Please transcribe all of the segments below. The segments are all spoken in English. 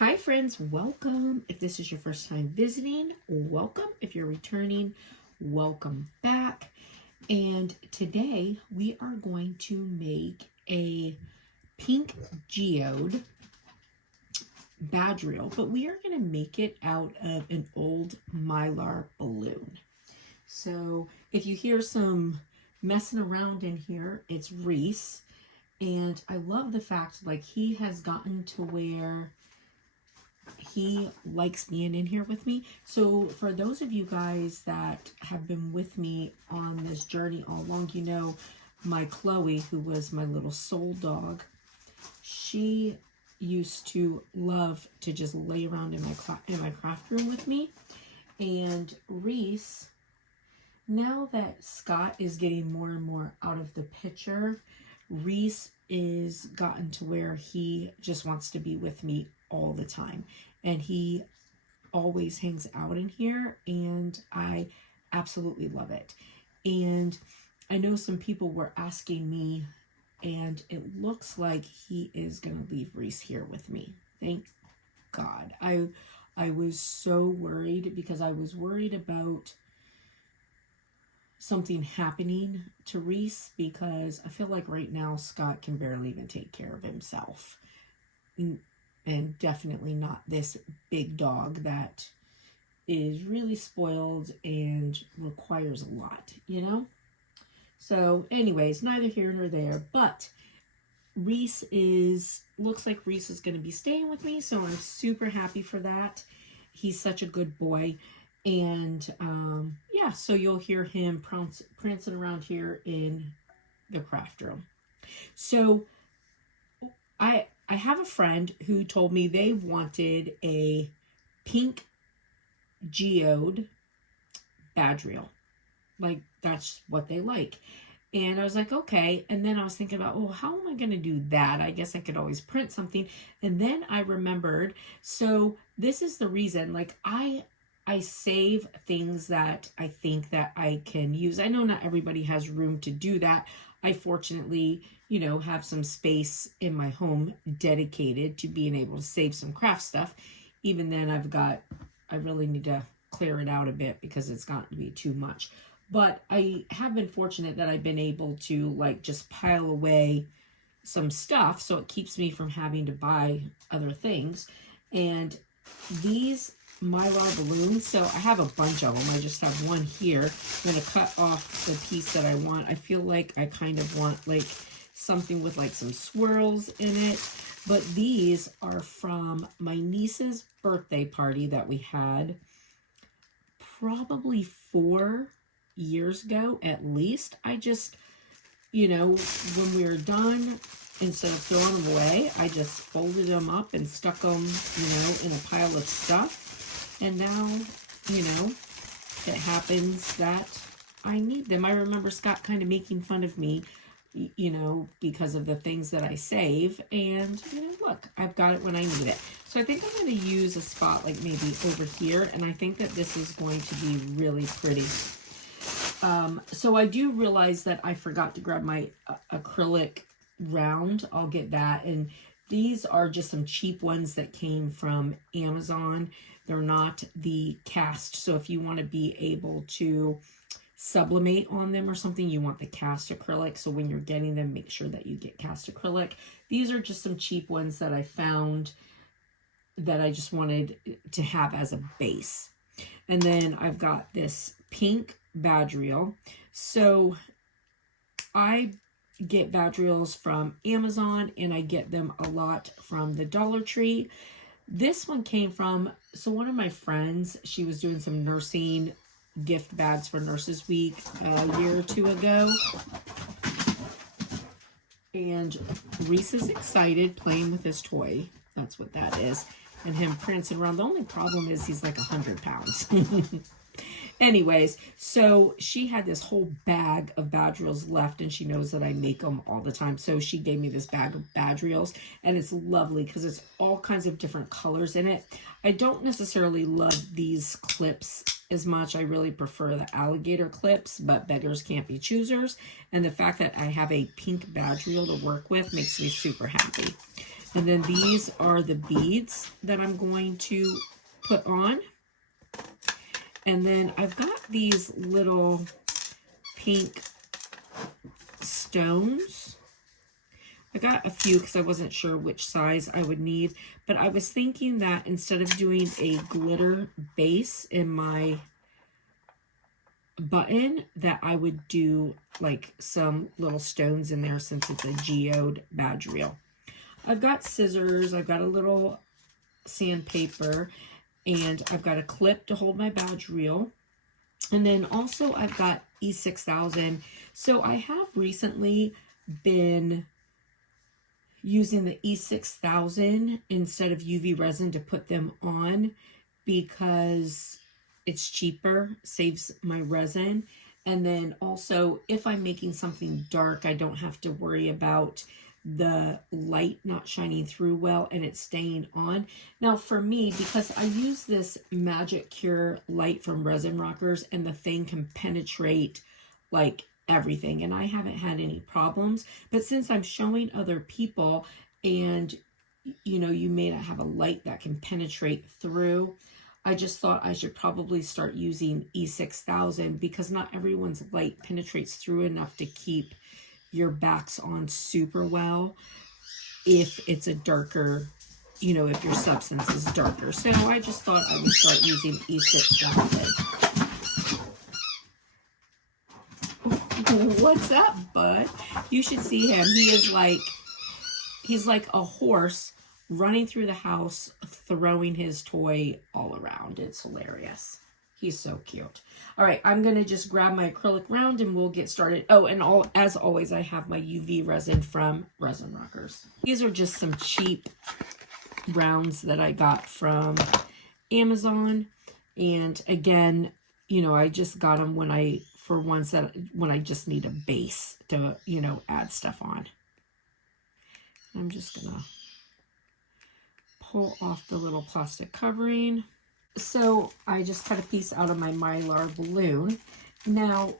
Hi friends, welcome. If this is your first time visiting, welcome. If you're returning, welcome back. And today we are going to make a pink geode badge reel, but we are going to make it out of an old Mylar balloon. So if you hear some messing around in here, it's Reese. And I love the fact like he has gotten to where he likes being in here with me. So for those of you guys that have been with me on this journey all along, you know my Chloe, who was my little soul dog, she used to love to just lay around in my craft room with me. And Reese, now that Scott is getting more and more out of the picture, Reese is gotten to where he just wants to be with me all the time, and he always hangs out in here, and I absolutely love it. And I know some people were asking me, and it looks like he is gonna leave Reese here with me. Thank God. I was so worried because I was worried about something happening to Reese, because I feel like right now Scott can barely even take care of himself. And definitely not this big dog that is really spoiled and requires a lot, you know? So anyways, neither here nor there, but Reese looks like Reese is going to be staying with me, so I'm super happy for that. He's such a good boy. And yeah, so you'll hear him prancing around here in the craft room. So I have a friend who told me they wanted a pink geode badge reel. Like, that's what they like. And I was like, okay. And then I was thinking about, oh, how am I going to do that? I guess I could always print something. And then I remembered, so this is the reason, like, I save things that I think that I can use. I know not everybody has room to do that. I fortunately, you know, have some space in my home dedicated to being able to save some craft stuff. Even then I really need to clear it out a bit because it's gotten to be too much. But I have been fortunate that I've been able to like just pile away some stuff so it keeps me from having to buy other things. And these Mylar balloons, so I have a bunch of them. I just have one here. I'm going to cut off the piece that I want. I feel like I kind of want like something with like some swirls in it. But these are from my niece's birthday party that we had probably 4 years ago at least. I just, you know, when we were done, instead of throwing them away, I just folded them up and stuck them, you know, in a pile of stuff. And now, you know, it happens that I need them. I remember Scott kind of making fun of me, you know, because of the things that I save. And, you know, look, I've got it when I need it. So I think I'm going to use a spot like maybe over here. And I think that this is going to be really pretty. So I do realize that I forgot to grab my acrylic round. I'll get that. And these are just some cheap ones that came from Amazon. They're not the cast. So if you want to be able to sublimate on them or something, you want the cast acrylic. So when you're getting them, make sure that you get cast acrylic. These are just some cheap ones that I found that I just wanted to have as a base. And then I've got this pink badge reel. So I get badge reels from Amazon, and I get them a lot from the Dollar Tree. This one came from, so one of my friends, she was doing some nursing gift bags for Nurses Week a year or two ago. And Reese is excited playing with his toy. That's what that is. And him prancing around. The only problem is he's like 100 pounds. Anyways, so she had this whole bag of badge reels left, and she knows that I make them all the time. So she gave me this bag of badge reels, and it's lovely because it's all kinds of different colors in it. I don't necessarily love these clips as much. I really prefer the alligator clips, but beggars can't be choosers. And the fact that I have a pink badge reel to work with makes me super happy. And then these are the beads that I'm going to put on. And then I've got these little pink stones. I got a few because I wasn't sure which size I would need, but I was thinking that instead of doing a glitter base in my button, that I would do like some little stones in there since it's a geode badge reel. I've got scissors, I've got a little sandpaper, and I've got a clip to hold my badge reel. And then also I've got E6000. So I have recently been using the E6000 instead of UV resin to put them on because it's cheaper, saves my resin. And then also if I'm making something dark, I don't have to worry about the light not shining through well and it's staying on. Now for me, because I use this Magic Cure light from Resin Rockers, and the thing can penetrate like everything, and I haven't had any problems. But since I'm showing other people, and you know, you may not have a light that can penetrate through, I just thought I should probably start using E6000 because not everyone's light penetrates through enough to keep your backs on super well if it's a darker, you know, if your substance is darker. So I just thought I would start using E6000. What's up, bud? You should see him. He is like, he's like a horse running through the house, throwing his toy all around. It's hilarious. He's so cute. All right, I'm going to just grab my acrylic round and we'll get started. Oh, and as always, I have my UV resin from Resin Rockers. These are just some cheap rounds that I got from Amazon. And again, you know, I just got them when I just need a base to, you know, add stuff on. I'm just going to pull off the little plastic covering. So I just cut a piece out of my Mylar balloon. Now,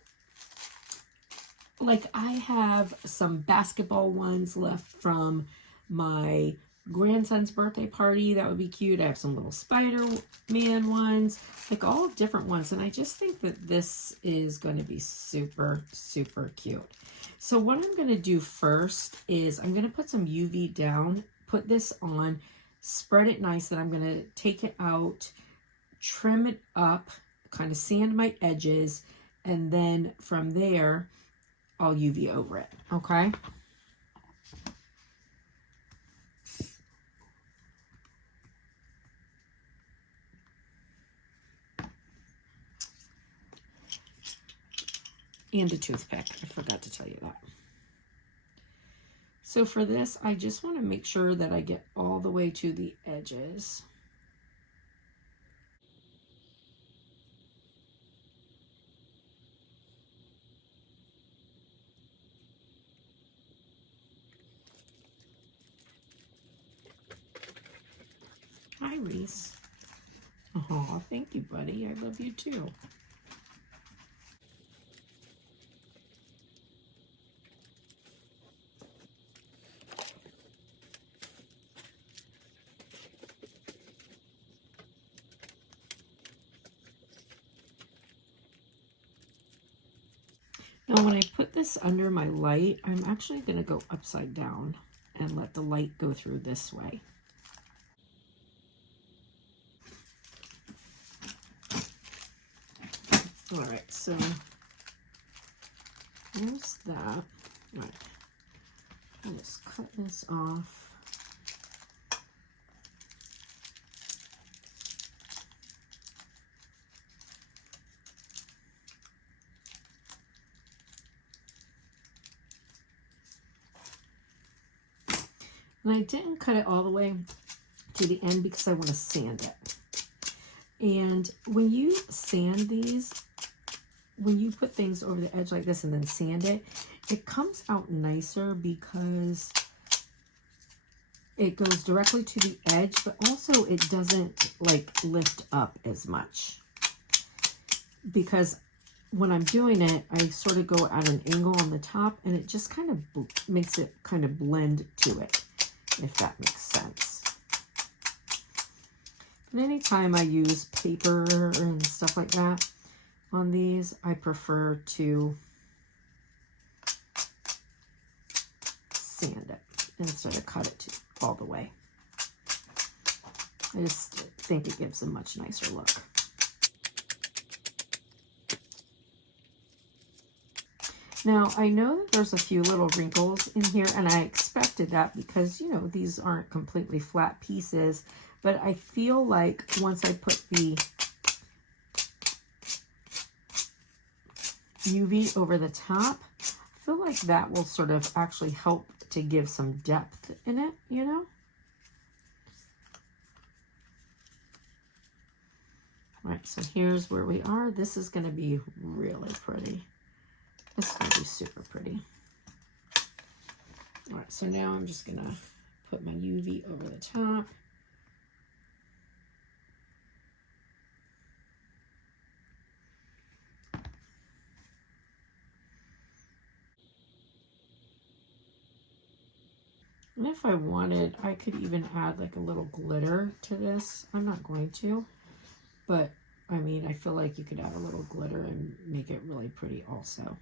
like I have some basketball ones left from my grandson's birthday party. That would be cute. I have some little Spider-Man ones, like all different ones. And I just think that this is going to be super, super cute. So what I'm going to do first is I'm going to put some UV down, put this on, spread it nice, and I'm going to take it out, trim it up, kind of sand my edges, and then from there, I'll UV over it, okay? And a toothpick, I forgot to tell you that. So for this, I just want to make sure that I get all the way to the edges. Hi, Reese. Oh, thank you, buddy. I love you too. Now, when I put this under my light, I'm actually going to go upside down and let the light go through this way. All right, so there's that. All right, I'll just cut this off. And I didn't cut it all the way to the end because I want to sand it. And when you sand these, when you put things over the edge like this and then sand it, it comes out nicer because it goes directly to the edge, but also it doesn't like lift up as much. Because when I'm doing it, I sort of go at an angle on the top and it just kind of makes it kind of blend to it. if that makes sense. And anytime I use paper and stuff like that on these, I prefer to sand it instead of cut it all the way. I just think it gives a much nicer look. Now, I know that there's a few little wrinkles in here, and I expected that because, you know, these aren't completely flat pieces, but I feel like once I put the UV over the top, I feel like that will sort of actually help to give some depth in it, you know? All right, so here's where we are. This is going to be really pretty. It's going to be super pretty. All right, so now I'm just going to put my UV over the top. And if I wanted, I could even add like a little glitter to this. I'm not going to, but I mean, I feel like you could add a little glitter and make it really pretty also.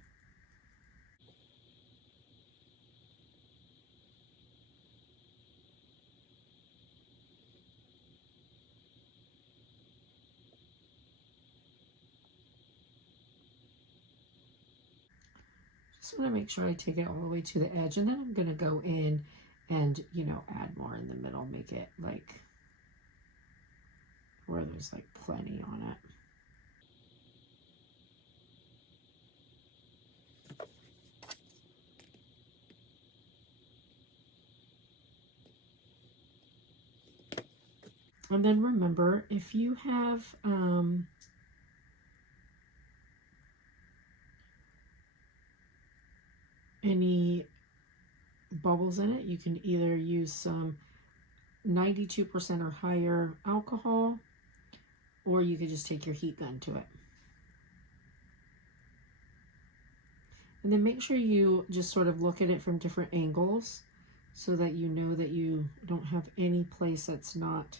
Just want to make sure I take it all the way to the edge, and then I'm going to go in and, you know, add more in the middle, make it like where there's like plenty on it. And then remember, if you have any bubbles in it, you can either use some 92% or higher alcohol, or you could just take your heat gun to it. And then make sure you just sort of look at it from different angles so that you know that you don't have any place that's not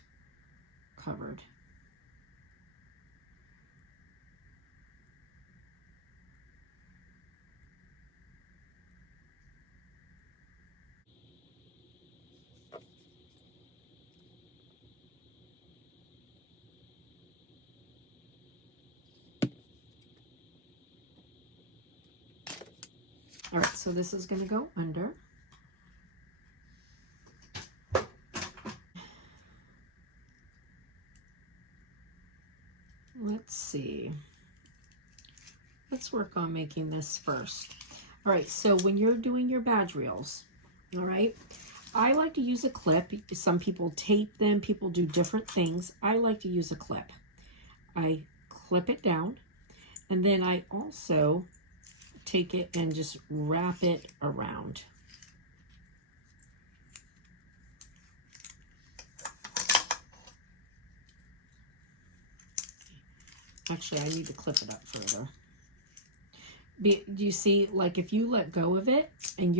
covered. All right, so this is going to go under. Let's see. Let's work on making this first. All right, so when you're doing your badge reels, all right, I like to use a clip. Some people tape them, people do different things. I like to use a clip. I clip it down, and then I also take it and just wrap it around. Actually, I need to clip it up further. Do you see, like if you let go of it and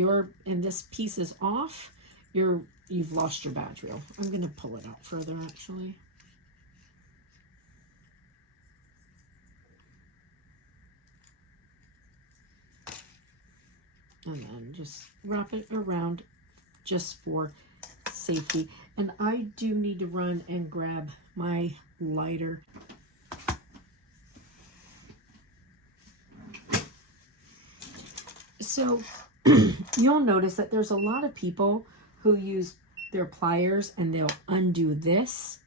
this piece is off, you've lost your badge reel. I'm going to pull it out further actually. And then just wrap it around just for safety. And I do need to run and grab my lighter. So you'll notice that there's a lot of people who use their pliers and they'll undo this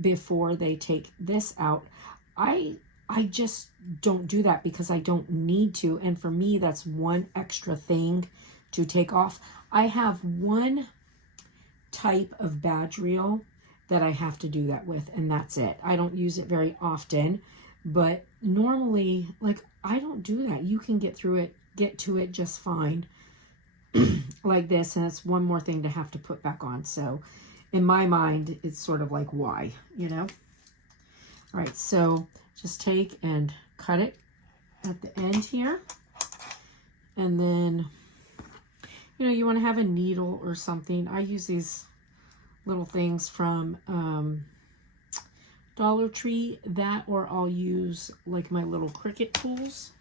before they take this out. I just don't do that because I don't need to. And for me, that's one extra thing to take off. I have one type of badge reel that I have to do that with, and that's it. I don't use it very often, but normally, like, I don't do that. You can get to it just fine like this, and it's one more thing to have to put back on. So in my mind, it's sort of like, why, you know? All right, so just take and cut it at the end here. And then you know, you want to have a needle or something. I use these little things from Dollar Tree, that, or I'll use like my little Cricut tools.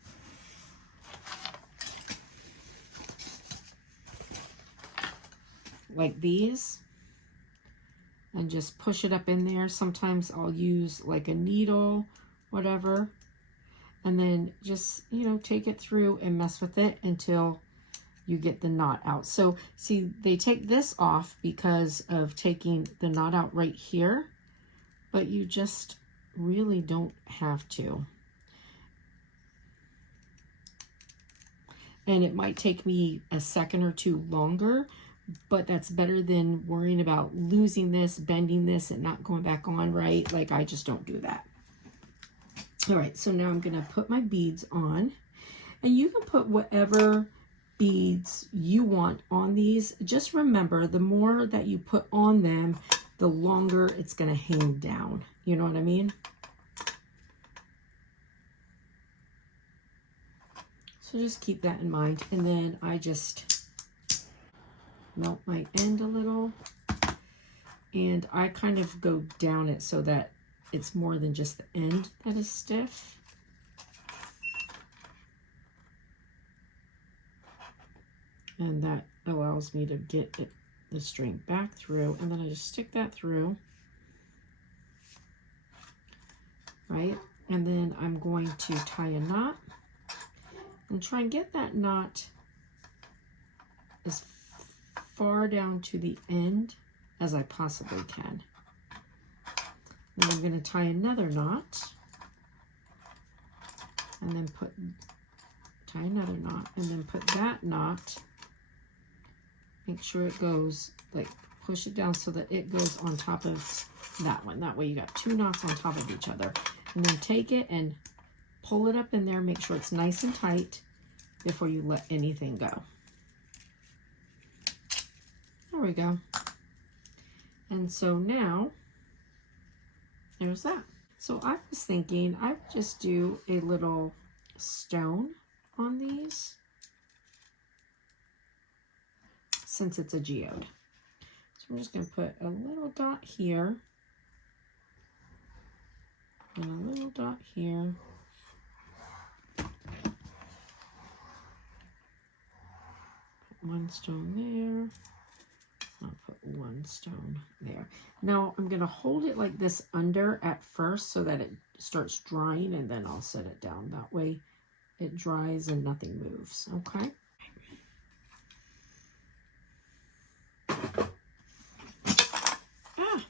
Like these. And just push it up in there. Sometimes I'll use like a needle, whatever. And then just, you know, take it through and mess with it until you get the knot out. So see, they take this off because of taking the knot out right here, but you just really don't have to. And it might take me a second or two longer, but that's better than worrying about losing this, bending this, and not going back on right. Like, I just don't do that. All right, so now I'm gonna put my beads on, and you can put whatever beads you want on these. Just remember, the more that you put on them, the longer it's gonna hang down. You know what I mean? So just keep that in mind. And then I just melt my end a little, and I kind of go down it so that it's more than just the end that is stiff. And that allows me to get the string back through, and then I just stick that through, right? And then I'm going to tie a knot and try and get that knot as far down to the end as I possibly can. Then I'm going to tie another knot, and then tie another knot, and then put that knot, make sure it goes, like, push it down so that it goes on top of that one. That way you got two knots on top of each other. And then take it and pull it up in there, make sure it's nice and tight before you let anything go. There we go. And so now, there's that. So I was thinking I would just do a little stone on these, since it's a geode. So I'm just going to put a little dot here, and a little dot here. Put one stone there. I'll put one stone there. Now I'm going to hold it like this under at first so that it starts drying, and then I'll set it down. That way it dries and nothing moves, okay? Ah.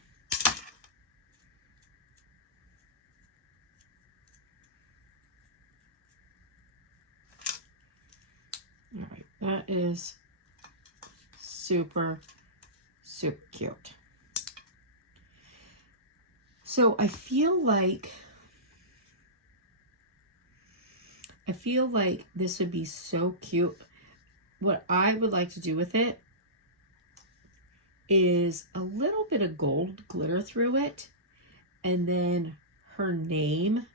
All right, that is super cute. So I feel like this would be so cute. What I would like to do with it is a little bit of gold glitter through it, and then her name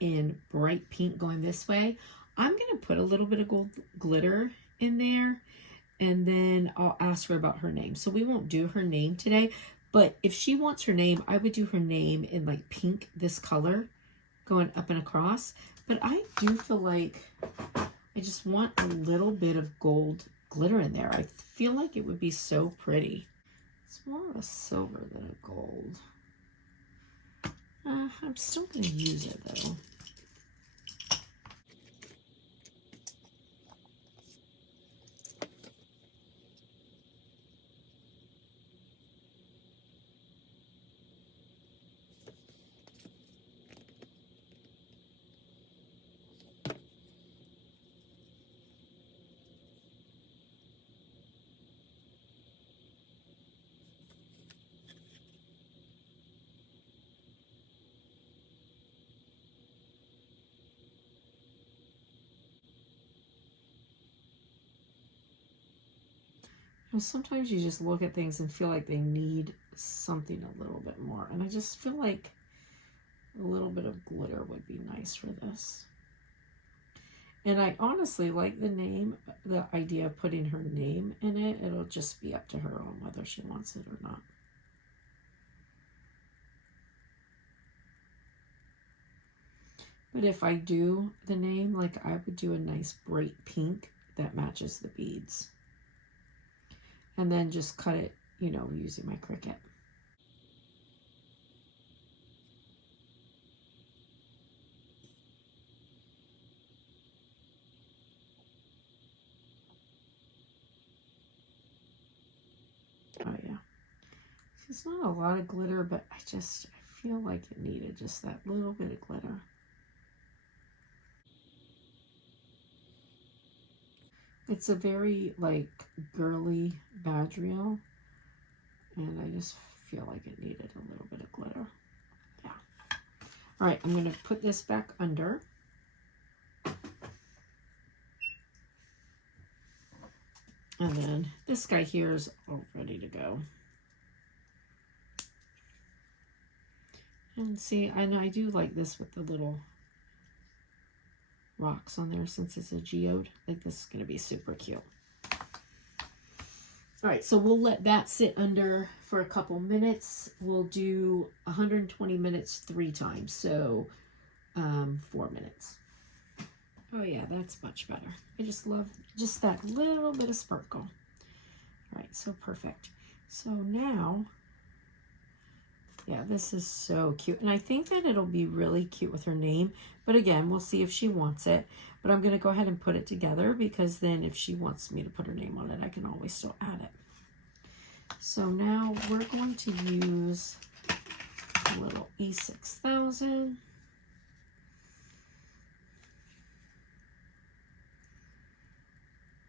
in bright pink going this way. I'm going to put a little bit of gold glitter in there, and then I'll ask her about her name. So we won't do her name today, but if she wants her name, I would do her name in like pink, this color, going up and across. But I do feel like I just want a little bit of gold glitter in there. I feel like it would be so pretty. It's more of a silver than a gold. I'm still going to use it though. Well, sometimes you just look at things and feel like they need something a little bit more. And I just feel like a little bit of glitter would be nice for this. And I honestly like the name, the idea of putting her name in it. It'll just be up to her on whether she wants it or not. But if I do the name, like I would do a nice bright pink that matches the beads. And then just cut it, you know, using my Cricut. Oh yeah. It's not a lot of glitter, but I feel like it needed just that little bit of glitter. It's a very like girly badge reel, and I just feel like it needed a little bit of glitter. Yeah. All right, I'm going to put this back under. And then this guy here is all ready to go. And see, and I do like this with the little rocks on there since it's a geode. I think this is going to be super cute. All right, so we'll let that sit under for a couple minutes. We'll do 120 minutes 3 times, so 4 minutes. Oh yeah, that's much better. I just love just that little bit of sparkle. All right, so perfect. So now, yeah, this is so cute. And I think that it'll be really cute with her name. But again, we'll see if she wants it. But I'm going to go ahead and put it together because then if she wants me to put her name on it, I can always still add it. So now we're going to use a little E6000.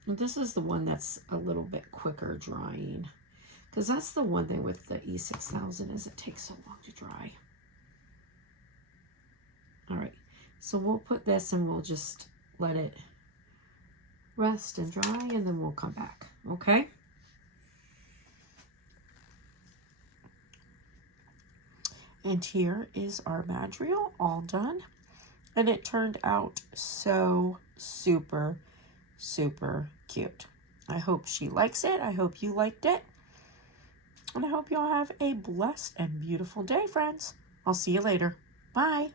And this is the one that's a little bit quicker drying. Because that's the one thing with the E6000 is it takes so long to dry. All right, so we'll put this and we'll just let it rest and dry, and then we'll come back, okay? And here is our badge reel all done. And it turned out so super, super cute. I hope she likes it. I hope you liked it. And I hope you all have a blessed and beautiful day, friends. I'll see you later. Bye.